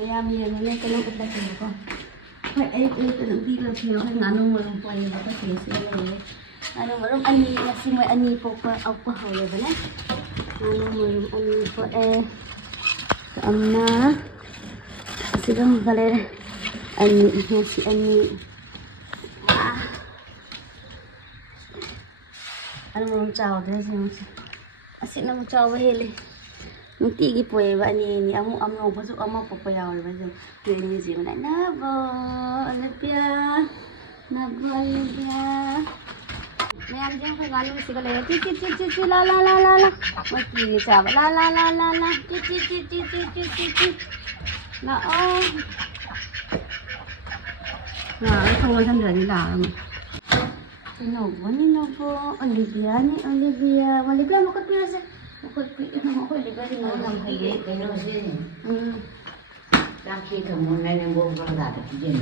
Mayam yan na yung kalungkot na sila ko. Kaya ayun hindi lang sila kaya nganu marum po yung bata sila eh. Nganu marum ani masih ani po pa apa hole ba na? Nganu marum ani po amna sigang kale ani si ani ano marum chao deh sih asin na mo chao hele. Nutigi po ba ni amu pasok ama po pa yaw ba so ni si na nabo alapya मैं आज जो गाने में सिखा लेगा ची ची ची ची ची ला ला ला ला ला मैं की चाव ला ला ला ला ला ची ची ची ची ची ची ची ची ला ओ ना không có thân gì là nó Olivia ni Olivia mau ke mana sih mau ke Olivia di mana Cái nó xin đang khi thằng môn này nên buông con gà được cái gì